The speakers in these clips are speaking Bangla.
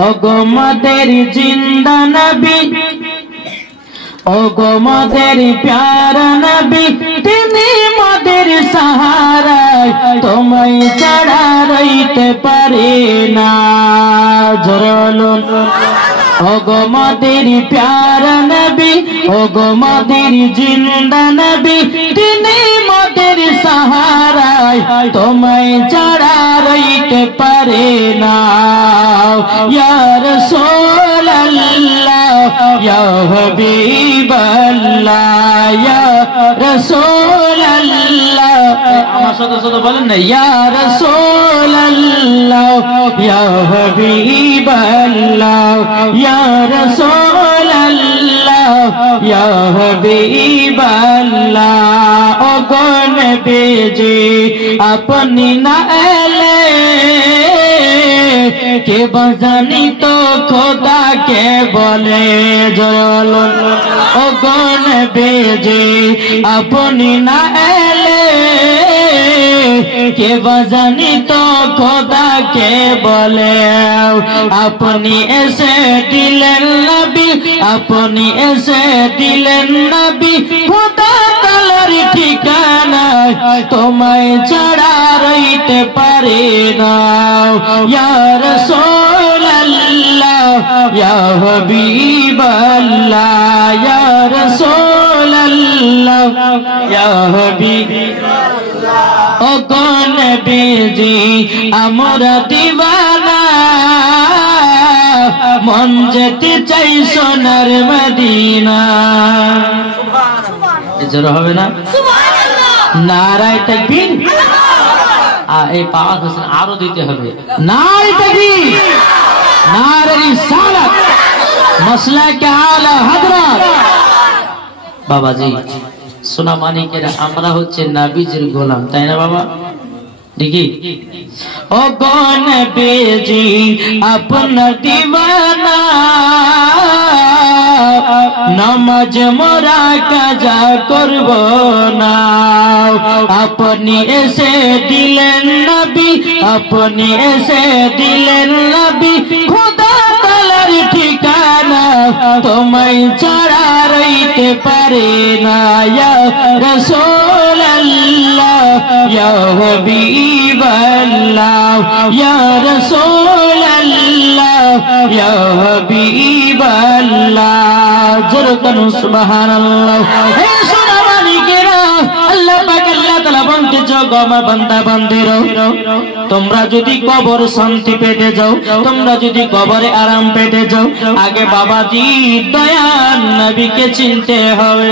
ওগো মদের জিন্দা নবী, ওগো মদের প্যারা নবী, তিনি মদের সাহারায় তোমায় ছাড়া রইতে পারে না। জোরে ওগো মদের প্যারা নবী, ওগো মদের জিন্দা নবী, তিনি মদের সাহারায় তোমায় ছাড়া রইতে পারে না। ইয়া রাসূলুল্লাহ ইয়া হাবিবাল্লাহ ইয়া রাসূলুল্লাহ, আমার সাথে সাথে বলেন না, ইয়া রাসূলুল্লাহ ইয়া হাবিবাল্লাহ ইয়া রাসূলুল্লাহ ইয়া হাবিবাল্লাহ। ওগো নবীজি আপনি না এলে কে বাজানি তো খোদা কে বলে। জয় ওগো নবীজি আপনি না এলে কে বাজানি তো খোদা কে বলে। আপনি এসে দিলেন নবী, আপনি এসে দিলেন নবী, খোদা তাআলার ঠিকানা তোমায় ছাড়া রইতে পারে না। ইয়া রাসূলুল্লাহ ইয়া হাবিবাল্লাহ ইয়া রাসূলুল্লাহ ইয়া হাবিবাল্লাহ। ওগো নবীজি আমরা দিওয়ানা, মন যেতে চাই সোনার মদিনা। জোরে হবে না? নারায়ে তাকবীর। এই পাওয়া হোসেন আরো দিতে হবে। নারায়ে তাকবীর, নারে রিসালাত, মাসলাকে আলা হযরত। বাবাজি সোনা মানিকেরা আমরা হচ্ছে নবীজির গোলাম, তাই না বাবা? দেখি ওগো নবীজি আপনার দিওয়ানা, নামাজ মোরা কাজা করব না। আপনি এসে দিলেন নবী, আপনি এসে দিলেন নবী, খোদা তাআলার ঠিকানা তোমায় ছাড়া রইতে পারে না। ইয়া রাসূলুল্লাহ ইয়া হাবিবাল্লাহ ইয়া রাসূলুল্লাহ ইয়া হাবিবাল্লাহ। জোরে বলুন সুবহানাল্লাহ। হে সোনা মানিকেরা, আল্লাহ পাক আল্লাহ তাআলা বলতেছে গো আমার বান্দা বান্দিরা, তোমরা যদি কবর শান্তি পেতে যাও, তোমরা যদি কবরে আরাম পেতে যাও, আগে বাবাজি দয়াল নবীকে চিনতে হবে।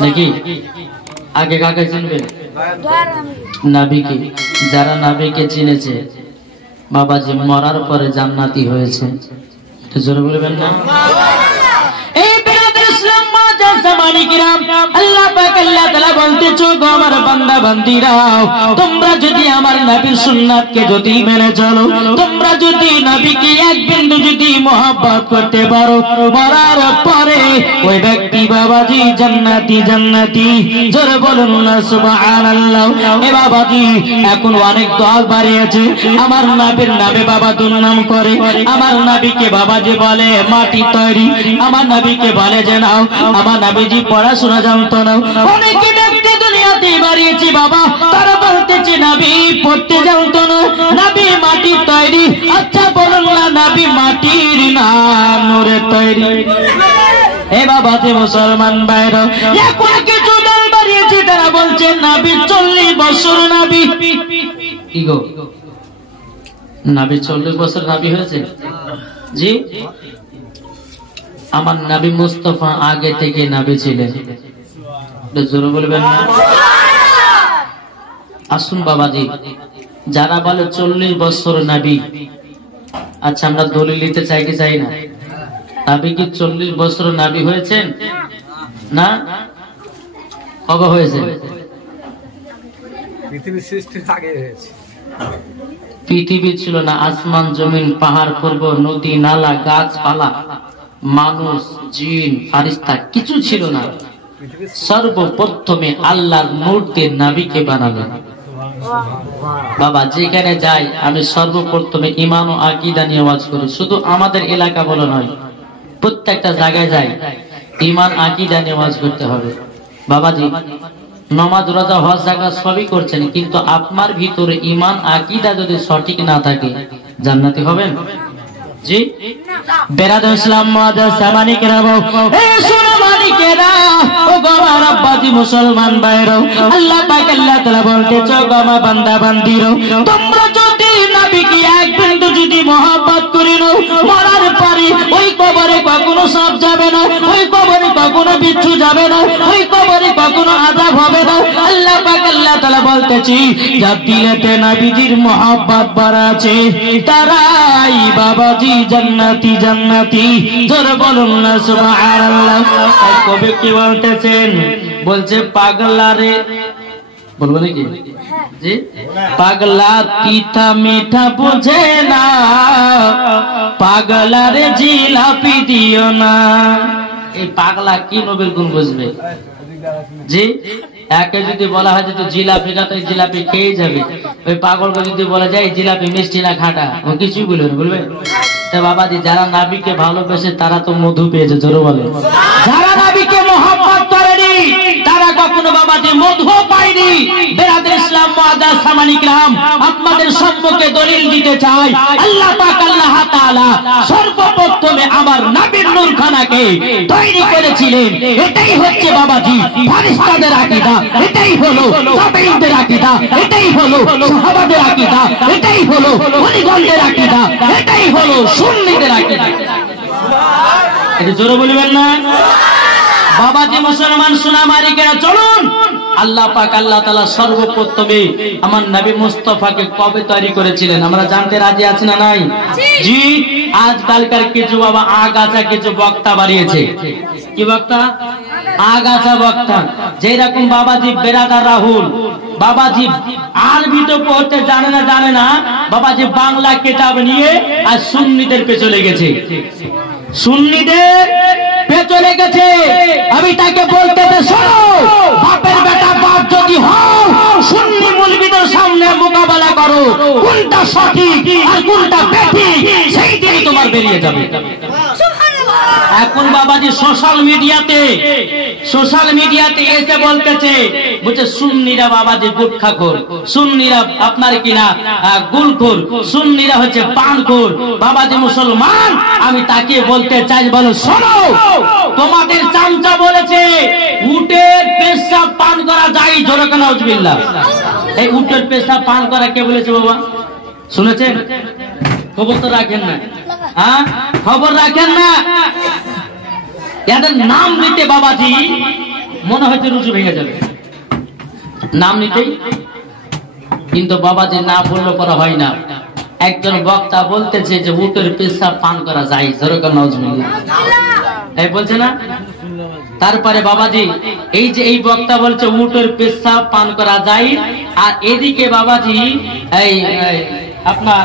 নাকি আগে কাকে চিনবে? নবীকে। যারা নবীকে চিনেছে বাবাজি মরার পরে জান্নাতি হয়েছে। জোরে বলবেন না? এই বিরাদর ইসলাম মাদ্রাসা মানিকেরাম, আল্লাহ পাক আল্লাহ তাআলা বলতেছো গো আমার বান্দা বান্দিরা, তোমরা যদি আমার নবীর সুন্নাতকে যদি মেনে চলো, তোমরা যদি নবীকে এক বিন্দু যদি মহব্বত করতে পারো, মরার পরে ওই ব্যক্তি বাবাজি জান্নাতি জান্নাতি। জোরে বলুন না সুবহানাল্লাহ। এ বাবাজি এখন অনেক দল বাড়িয়েছে আমার নবীর নামে বাবা দুর্নাম করে, আমার নবীকে বাবাজি বলে মাটি তৈরি, আমার নবীকে বলে যে নাও, আমার নবীজি পড়াশোনা জানতো না। অনেকে ব্যক্তি দুনিয়াতে বাড়িয়েছে বাবা, তারা বলতেছে নবী পড়তে জানতো না, নবী মাটি তৈরি। আচ্ছা বলুন না নবী মাটির না নূরে তৈরি? এ বাবা যে মুসলমান ভাইরা, এখন কিছু দল বাড়িয়েছে তারা বলছে নবী 40 বছর নবী। কি গো নবী 40 বছর নবী হয়েছে? জি, আমার নবী মুস্তাফা আগে থেকে নবী ছিলেন। জোরে বলবেন না? আসুন বাবাজি, যারা বলে 40 বছর নবী, আচ্ছা আমরা দলিল নিতে চাই কি চাই না? নবী কি 40 বছর নবী হয়েছেন? না, কবে হয়েছে? পৃথিবী সৃষ্টির আগে হয়েছে। পৃথিবী ছিল না, আসমান জমিন পাহাড় পর্বত নদী নালা গাছপালা মানুষ জিন ফারিস্তা কিছু ছিল না। সর্বপ্রথমে আল্লাহর নূর দিয়ে নবীকে বানালেন। বাবা যেখানে যাই আমি সর্বপ্রথমে ঈমান ও আকীদা নিয়ে ওয়াজ করি। শুধু আমাদের এলাকা বলে নয়, প্রত্যেকটা জায়গায় যাই ঈমান আকীদা নিয়ে ওয়াজ করতে হবে। বাবাজি নামাজ রোজা হজ যাকাত সবই করছেন, কিন্তু আপনার ভিতরে ঈমান আকীদা যদি সঠিক না থাকে জান্নাতি হবেন? জি বেরাদর ইসলাম মুআদ্দাস সামানি কেরাম, এই শোনো মালিকেরা ও গো আমার আব্বাজি মুসলমান ভাইরা, আল্লাহ পাক আল্লাহ তাআলা বলতেছে গো আমার বান্দা বান্দিরা, তোমরা যদি নবীকে এক বিন্দু যদি মহব্বত করে নাও, মরার পরে ওই কবরে কখনো সাপ যাবে না, ওই কবরে কখনো বিচ্ছু যাবে না, ওই কবরে কখনো আযাব হবে না। আল্লাহ পাক আল্লাহ তাআলা বলতেছি যার দিলেতে নবীজির মহব্বত ভরা আছে তারাই বাবাজি জান্নাতি জান্নাতি। জোরে বলুন না সুবহানাল্লাহ। কবি কি বলতেছেন? বলছে পাগলা রে, বলবো নাকি? জি পাগলা তিতা মিঠা বোঝে না, পাগলা রে জিলাপি দিও না। এই পাগলা কি নবীর গুণ বুঝবে? জি একে যদি বলা হয় যে তো জিলাপি খা, তো জিলাপি খেয়ে যাবে। ওই পাগলকে যদি বলা যায় জিলাপি মিষ্টি না খাটা, ও কিছুই বলবে। বাবাজি যারা নবীকে ভালোবেসে তারা তো মধু পেয়েছে। জোরে বলে, যারা নবীকে মহব্বত করেনি তারা কখনো বাবাজি মধু পায়নি। বেরাদর ইসলাম মুআদ্দাস সামানি কেরাম, আপনাদের সম্মুখে দলিল দিতে চাই, আল্লাহ পাক আল্লাহ তাআলা সর্বপ্রথমে আমার নবীর নূরখানাকে তৈরি করেছিলেন। এটাই হচ্ছে বাবাজি ফেরেশতাদের আকীদা, এটাই হলো তাবেঈনদের আকীদা, এটাই হলো সাহাবাদের আকীদা, এটাই হলো ওলিগণদের আকীদা, এটাই হলো সুন্নিদের আকীদা। এটা জোরে বলবেন না? বাবাজি মুসলমান সোনামারিকেরা চলুন, আল্লাহ পাক আল্লাহ তাআলা সর্বপ্রথমে আমার নবী মুস্তাফাকে কবে তৈরি করেছিলেন আমরা জানতে রাজি আছি না নাই? জি আজকালকার কিছু বাবা আগাছা কিছু বক্তা বাড়িয়েছে। কি বক্তা? আগাছা বক্তা। যেরকম বাবাজি বেরাদার রাহুল, বাবাজি আরবি তো পড়তে জানে না, বাবাজি বাংলা কিতাব নিয়ে আর সুন্নিদের পেছনে গেছে, সুন্নিদের পেছনে গেছে। আমি তাকে বলতে শোনো, বাপের বেটা বাপ যদি হও, সুন্নি মুলবিদের সামনে মোকাবেলা করো, কোনটা সঠিক আর কোনটা বেঠিক সেই দিনই তোমার বেরিয়ে যাবে। এখন বাবাজি সোশ্যাল মিডিয়াতে এসে বলতেছে, বলছে সুন্নিরা বাবাজি গুটখাখোর, সুন্নিরা আপনার কিনা গুলখোর, সুন্নিরা হচ্ছে পানখোর। বাবাজি মুসলমান আমি তাকে বলতে চাই, বলো শোনো, তোমাদের চামচা বলেছে উটের পেশাব পান করা যায়। জোরে কেন আউযুবিল্লাহ। এই উটের পেশাব পান করা কে বলেছে বাবা? শুনেছেন? খবর তো রাখেন না, হ্যাঁ খবর রাখেন না। এদের নাম নিতে বাবাজি মনে হচ্ছে রুজু ভেঙে যাবে, নাম নিতেই। কিন্তু বাবাজি না বললে করা হয় না। একজন বক্তা বলতেছে যে উটের পেশাব পান করা যায়। জোরে কেন আউযুবিল্লাহ। এই বলছে না? তারপরে বাবাজি এই যে এই বক্তা বলছে উটের পেশাব পান করা যায়, আর এদিকে বাবাজি এই আপনার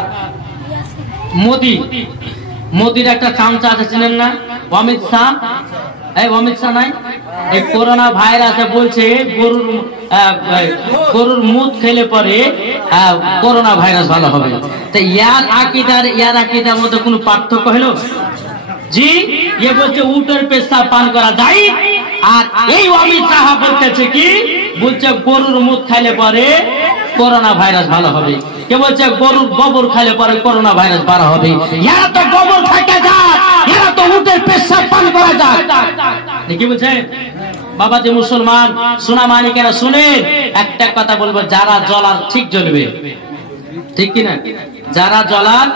মোদির একটা চামচা আছে, চিনেন না? অমিত শাহ। এই অমিত শাহ নাই, এই করোনা ভাইরাসে বলছে গরুর মুত খেলে পরে করোনা ভাইরাস ভালো হবে। তো ইয়ার আকিদার মধ্যে কোনো পার্থক্য হলো? জি ये বলছে উটের পেশাব পান করা যায়, আর এই অমিত শাহ বলতেছে কি, বলছে গরুর মুত খাইলে পরে করোনা ভাইরাস ভালো হবে। কে বলছে গরুর গোবর খাইলে পরে করোনা ভাইরাস ভালো হবে। এরা তো গোবর খাইতে যায়, এরা তো উটের পেশাব পান করা যায়। কি বলছে বাবাজি মুসলমান সোনামানিকেরা শুনেন, একটা কথা বলবো, যারা জ্বলার ঠিক জ্বলবে, ঠিক কিনা? যারা জ্বলার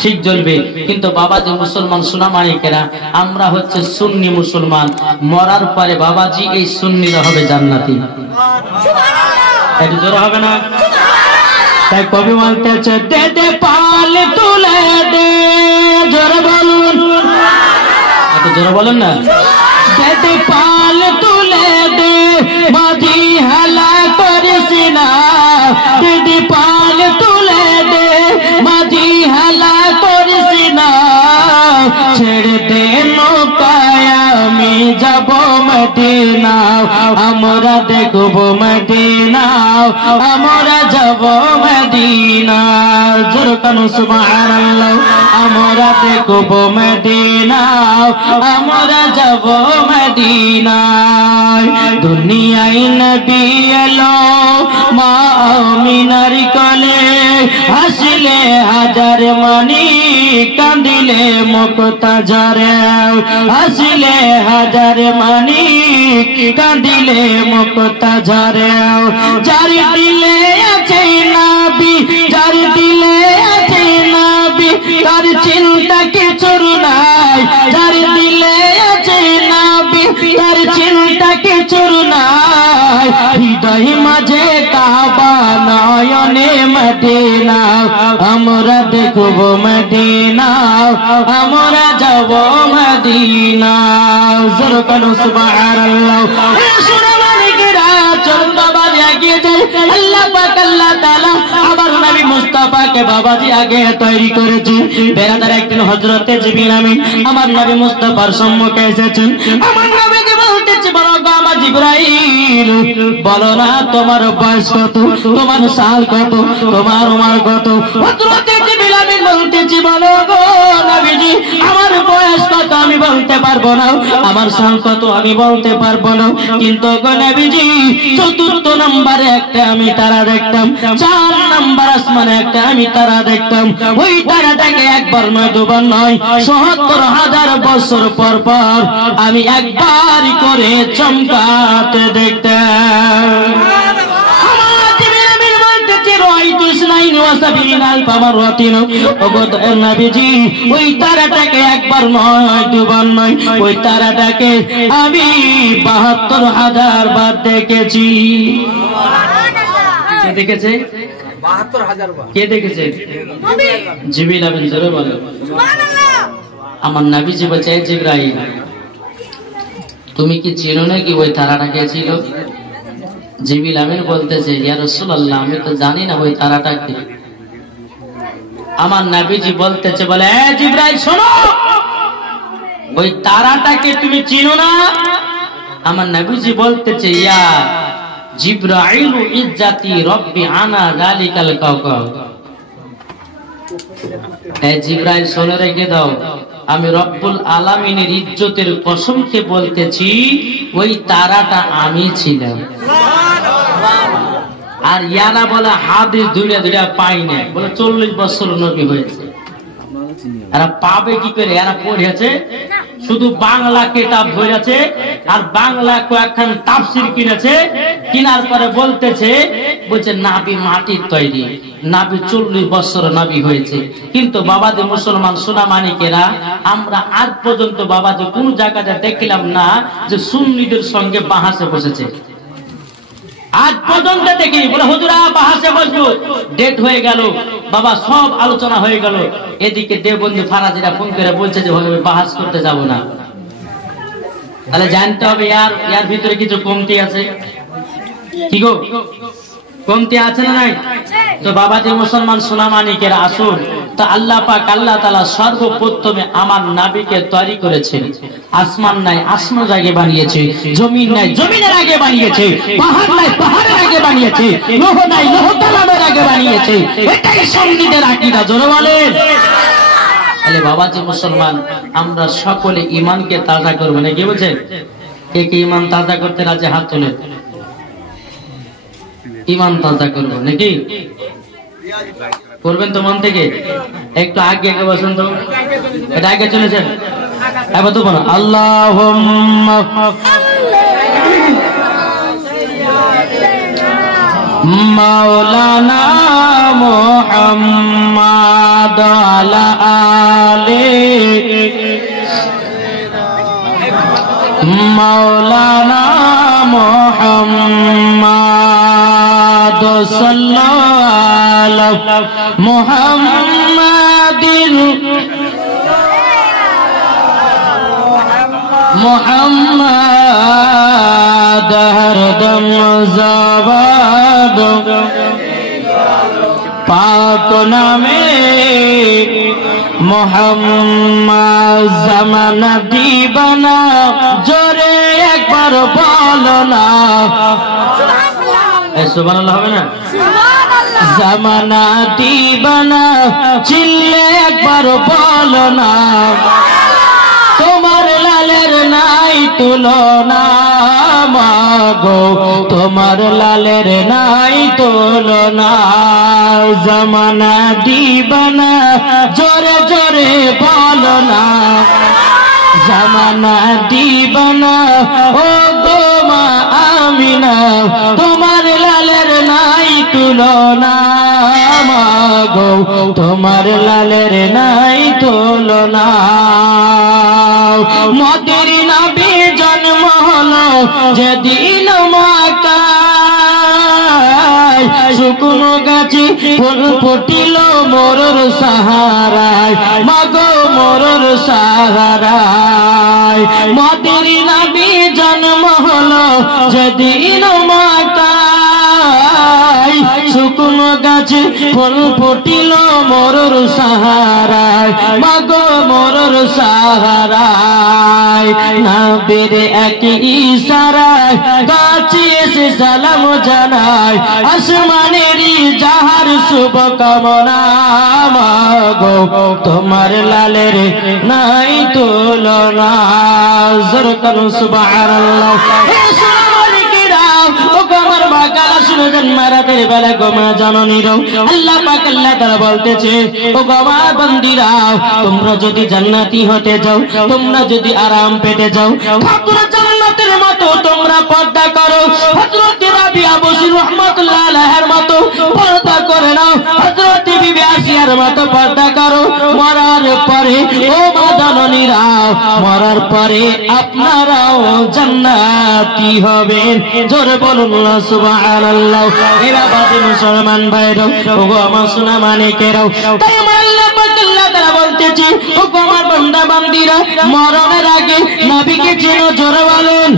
ঠিক জ্বলবে। কিন্তু বাবাজি মুসলমান সোনামানিকেরা আমরা হচ্ছে সুন্নি মুসলমান, মরার পরে বাবাজি এই সুন্নিরা হবে জান্নাতি। এটা জোরে হবে না? তাই কবি বলতেছে দে দে পাল তুলে দে। জোরে বলুন, এত জোরে বলেন না। দে দে পাল তুলে দে, মাঝি হেলা করিস না। দে দে পাল তুলে দে, মাঝি হেলা করিস না। ছেড়ে দে নৌকায় আমি যাব মদিনা আমরা দেখব মদিনা আমরা যাব মদিনা জোরে কানো সুবহানাল্লাহ আমরা দেখব মদিনা আমরা যাব মদিনা দুনিয়ায় নবী এলো মা আমিনার কোলে হাসিলে হাজার মানি কাঁদিলে মুক্তাজারে হাসিলে হাজার মানি কাঁদিলে মুক্তাজারে যার দিলে আছে নবী যার দিলে আছে নবী তার চিন্তা কিছু নাই যার দিলে আছে নবী তার চিন্তা কিছু নাই হৃদয় মাঝে কাবা নয়নে মদিনা আমরা দেখব মদিনা আমরা যাব মদিনা জোরে কানো সুবহানাল্লাহ সোনা মালিকেরা চলুন বাবাজি এগিয়ে যাই আল্লাহ পাক আল্লাহ তাআলা আমার নবী মুস্তাফাকে বাবাজি আগে তৈরি করেছে বেরাদার একদিন হযরতে জিবরিল আমিন আমার নবী মুস্তাফার সম্মুখে এসেছেন আমার নবীকে বলতেছে বলো গো আমার জিবরাইল বলো না তোমার বয়স কত তোমার সাল কত তোমার উমর কত হযরতে জিবরিল আমিন বলতেছে বলো গো নবীজি আমার বয়স কত আমি বলতে পারবো না আমার সাল কত আমি বলতে পারবো না কিন্তু গো নবীজি চতুর্থ নম্বরে একটা আমি তারা দেখতাম 4 নম্বর আসমানে একটা আমি তারা দেখতাম ওই তারাটাকে একবার নয় দুবার নয় ৭৭,০০০ বছর পর পর আমি একবার করে চমকাতে দেখতাম ওই তারাটাকে একবার নয় দুবার নয় ওই তারাটাকে আমি ৭২,০০০ বার দেখেছি কে দেখেছে ৭২,০০০ বার কে দেখেছে জিবরিল আমিন জোরে বলেন সুবহানাল্লাহ আমার নবীজি বলছে জিবরাইল তুমি কি চেনো নাকি ওই তারাটা কে ছিল জিবরিল আমিন বলতেছে ইয়া রাসূলুল্লাহ আমি তো জানি না ওই তারাটা কি আমার নবীজি বলতেছে বলে এ জিবরাইল শোনো ওই তারাটাকে তুমি চিনো না আমার নবীজি বলতেছে ইয়া জিবরাইল ইজ্জাতি রব্বি আনা যালিকাল কাওকাব এ জিবরাইল শোনো রেখে দাও আমি রব্বুল আলামিনের ইজ্জতের কসমকে বলতেছি ওই তারাটা আমি ছিলাম আর ইয়ারা বলে হাদিস দুইটা দুইটা পাই না বলে 40 বছর নবী হয়েছে এরা পাবে কি করে এরা পড়েছে শুধু বাংলা কিতাব ধরেছে আর বাংলা কয়েকখান তাফসীর কিনেছে কিনার পরে বলতেছে বলছে নবী মাটির তৈরি নবী 40 বছর নবী হয়েছে কিন্তু বাবাজি মুসলমান সোনা মানিকেরা আমরা আজ পর্যন্ত বাবাজি কোন জায়গাতে দেখলাম না যে সুন্নিদের সঙ্গে বাহাসে বসেছে আজ পর্যন্ত দেখি বলে হুজুরা বাহাসে বসবো ডেট হয়ে গেল বাবা সব আলোচনা হয়ে গেল এদিকে দেববন্ধু ফারাজিরা ফোন করে বলছে যে বাহাস করতে যাব না তাহলে জানতে হবে ইয়ার ভিতরে কিছু কমতি আছে কি গো কমতি আছে না নাই তো বাবাজি মুসলমান সোনা মানিকেরা আসুন তো আল্লাহ পাক আল্লাহ তাআলা সর্বপ্রথমে আমার নবীকে তৈরি করেছেন আসমান নাই আসমান আগে বানিয়েছে জমিন নাই জমিনের আগে বানিয়েছে পাহাড় নাই পাহাড়ের আগে বানিয়েছে লোহ নাই লোহ কালামের আগে বানিয়েছে এটাই সুন্নিদের আকীদা জোরে বলেন তাহলে বাবাজি মুসলমান আমরা সকলে ঈমানকে তাজা করব না কি বলছেন কে কে ঈমান তাজা করতে রাজি হাত তোলেন ঈমান তাজা করব নাকি করবেন তো মন থেকে একটু আগে বসুন তো এটা আগে চলেছেন এবার তো বলো আল্লাহুম্মা মাওলানা মুহাম্মাদ আলা আলি মাওলানা মুহাম্মাদ সাল্লাল্লাহু মুহাম্মাদিন মুহাম্মাদ হরদম জাবাদ পাক নামে মোহাম্মদ জামানা দিবানা জোরে একবার বলো না সুবহানাল্লাহ হবে না জামানা দিবানা চিল্লে একবার বলো না তোমার লালের নাই তুলনা মাগো তোমার লালের নাই তুলনা জামানা দিবানা জোরে জোরে বলো না জামানা দিবানা ও গো মা আমিনা তোমার লালের নাই তুলনা মাগো তোমার লালের নাই তুলনা মদের নবী জন্ম হলো যেদিন মক্কায় শুকনো গাছে ফুল ফুটিল মোরর সাহারায় মাগো মোরর সাহারায় মদের নবী জন্ম হলো যেদিন মক্কায় শুকনো গাছে ফুল ফুটিল মোরর সাহারায় মাগো মোরর সাহারায় নবীর এক ইশারায় গাছে এসে সালাম জানায় আসমানেরই যাহার শুভ কামনা মাগো তোমার লালের নাই তুলনা জোরে করুন সুবহানাল্লাহ তোমরা যদি জান্নাতি হতে যাও তোমরা যদি আরাম পেতে যাও জান্নাতের মতো তোমরা পর্দা করো হযরত রাবিয়া বসির রাহমাতুল্লাহ আলাইহির মতো পর্দা করে নাও হযরত বিবি আসিয়ার মতো পর্দা করো মরার পরে ও মা জননীরা মরার পরে আপনারাও জান্নাতি হবেন জোরে বলুন না সুবহানাল্লাহ এরা বাদে মুসলমান ভাইরা ওগো আমার সোনা মানিকেরাও তাই আমার আল্লাহ পাক আল্লাহ তাআলা বলতেছে ওগো আমার বান্দা বান্দীরা মরণের আগে নবীকে চেনো জোরে বলেন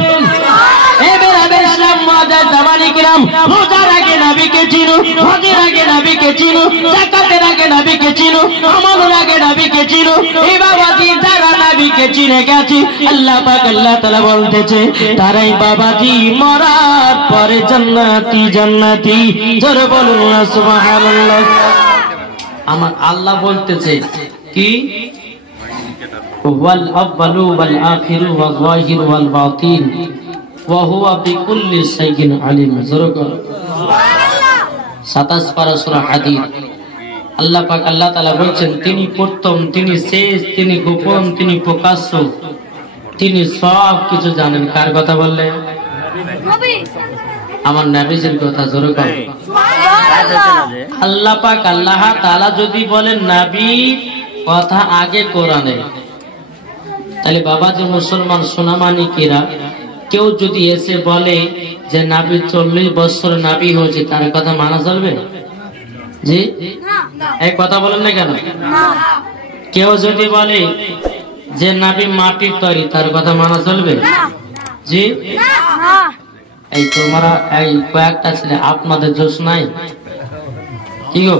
এবার ইসলাম মুআজ্জাজ জামানি কিরাম রোজার আগে নবীকে চিনো হজের আগে নবীকে চিনো যাকাতের আগে নবীকে চিনো আমলের আগে নবীকে চিনো এই বাবাজি যারা নবীকে চিনে গেছে আল্লাহ পাক আল্লাহ তাআলা বলতেছে তারাই বাবাজি মরার পরে জান্নাতি জান্নাতি জোরে বলুন না সুবহানাল্লাহ আমার আল্লাহ বলতেছে কি ওয়াল আউয়ালু ওয়াল আখিরু ওয়াল যাহিরু ওয়াল বাতিন ওয়া হুয়া বিকুল্লি শাইইন আলিম জোরে সুবহানাল্লাহ 27 পারা সূরা হাদীদ আল্লাহ পাক আল্লাহ তাআলা বলেন তিনি প্রথম তিনি শেষ তিনি গোপন তিনি প্রকাশ্য তিনি সব কিছু জানেন কার কথা বললেন নবী আমার নবীজির কথা জোরে কর সুবহানাল্লাহ আল্লাহ পাক আল্লাহ তাআলা যদি বলেন নবী কথা আগে কোরআনে তাহলে বাবাজি মুসলমান সোনামানিকেরা কেউ যদি এসে বলে যে নবী 40 বছর নবী হয়েছে তার কথা মানা চলবে জি এই কথা বলেন না কেন কেউ যদি বলে যে নবী মাটির তৈরি তার কথা মানা চলবে জি এই তোমরা এই কয়েকটা ছেলে আপনাদের জোশ নাই কি গো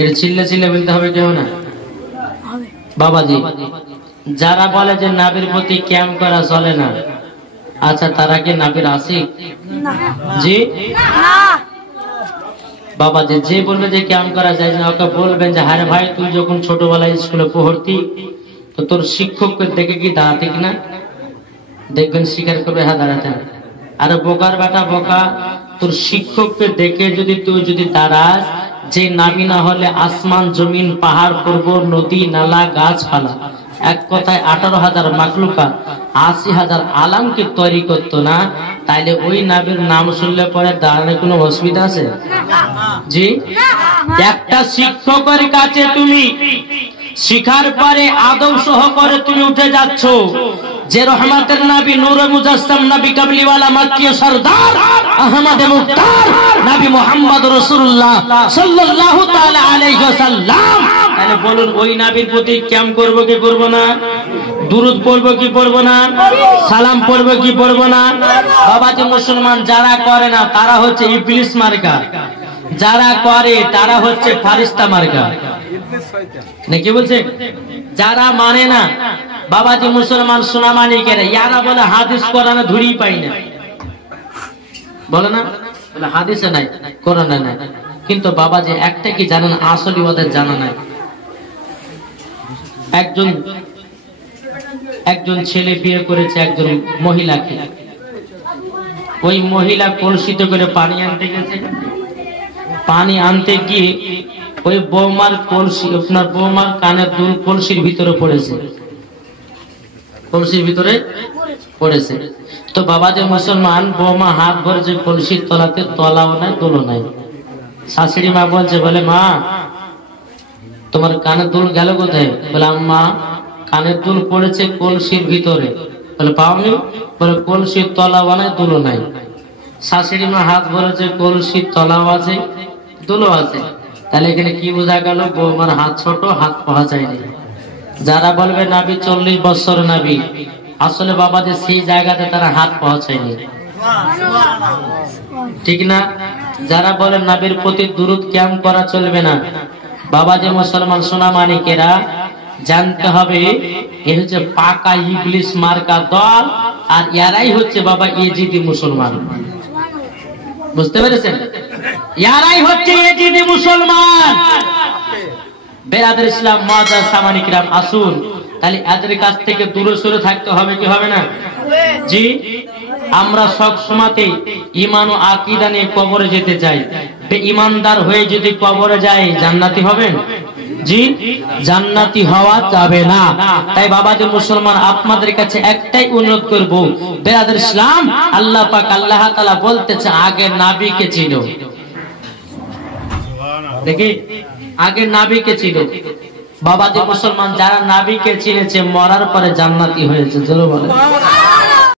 এর চিল্লে চিল্লে বলতে হবে কেউ না বাবাজি যারা বলে যে নবীর প্রতি ক্যাম্প করা চলে না আচ্ছা তারা কি নবীর আশিক জি বাবাজি যে বলবে যে ক্যাম্প করা যায় না ওকে বলবেন যে আরে ভাই তুই যখন ছোটবেলায় স্কুলে পড়তি তো তোর শিক্ষককে দেখে কি দাঁড়াতে কিনা দেখবেন স্বীকার করবে হ্যাঁ দাঁড়াতে আর বোকার বেটা বোকা তোর শিক্ষককে দেখে যদি তুই যদি দাঁড়াস যে নাবি না হলে আসমান জমিন পাহাড় পর্বত নদী নালা গাছপালা এক কথায় 18,000 মাখলুকাত 80,000 আলামকে তৈরি করতো না তাইলে ওই নাবির নাম শুনলে পরে দাঁড়ানোর কোনো অসুবিধা আছে জি একটা শিক্ষকের কাছে তুমি শিখার পরে আদব সহকারে তুমি উঠে যাচ্ছ যে রহমতের নবী নূর মুজাসসাম নবী কামলিওয়ালা মক্কি সরদার আহমদ মুখতার নবী মুহাম্মদ রাসূলুল্লাহ সাল্লাল্লাহু তাআলা আলাইহি ওয়াসাল্লাম তাহলে বলুন ওই নবীর প্রতি কেমন করব কি করব না দুরূদ পড়ব কি পড়ব না সালাম পড়ব কি পড়ব না বাবাজি মুসলমান যারা করে না তারা হচ্ছে ইবলিস মার্কা যারা করে তারা হচ্ছে ফারিস্তা মার্কা নাকি বলছে যারা মানে না বাবাজি মুসলমান সোনামানি কেন ইয়ারা বলে হাদিস কোরআনে ধরেই পাই না, বলে না, বলে হাদিসে নাই কোরআনে নাই। কিন্তু বাবাজি একটা কি জানেন, আসলে ওদের জানা নাই। একজন ছেলে বিয়ে করেছে একজন মহিলাকে, ওই মহিলা কলসিতে করে পানি আনতে গেছে, পানি আনতে গিয়ে ওই বৌমার কলসি, আপনার বৌমার কানের দুল কলসির ভিতরে পড়েছে, কলসির ভিতরে পড়েছে। তো বাবা যে মুসলমান, বৌমা হাত ভরেছে কলসির তলাতে, তলাও নাই দুলও নাই। শাশুড়ি মা বলছে, বলে মা তোমার কানের দুল গেল কোথায়? বলে আম্মা কানের দুল পড়েছে কলসির ভিতরে। বলে পাওনি? বলে কলসির তলাও নাই দুলও নাই। শাশুড়ি মা হাত ভরেছে কলসির তলাও আছে দুলও আছে। তাহলে এখানে কি বোঝা গেল? বৌমার হাত ছোট, হাত পৌঁছায়নি। যারা বলবে নাবি 40 বছর নাবি, আসলে বাবা যে সেই জায়গাতে তারা হাত পৌঁছায়নি, ঠিক না? যারা বলে নাবির প্রতি দুরুদ ক্যাম্প করা চলবে না, বাবা যে মুসলমান সোনামানিকেরা জানতে হবে এ হচ্ছে পাকা ইবলিস মার্কা দল, আর ইয়ারাই হচ্ছে বাবা ইজিদি মুসলমান। বুঝতে পেরেছেন? ইয়ারাই হচ্ছে ইজিদি মুসলমান। বেরাদের ইসলাম মাদার সামানিকরাম আসুন, তাহলে এদের কাছ থেকে দূরে সরে থাকতে হবে কি হবে না? জি, আমরা সব সময়তেই ঈমান ও আকীদা নিয়ে কবরে যেতে চাই। বেঈমানদার হয়ে যদি কবরে যায় জান্নাতি হবেন? জি, জান্নাতি হওয়া যাবে না। তাই বাবাদের মুসলমান আপনাদের কাছে একটাই অনুরোধ করব, বেরাদের ইসলাম আল্লাহ পাক আল্লাহ তাআলা বলতেছে আগে নবীকে চিনো। দেখি আগে নবীকে চিনো। বাবাদের মুসলমান যারা নবীকে চিনেছে মরার পরে জান্নাতি হয়েছে। জোরে বলেন।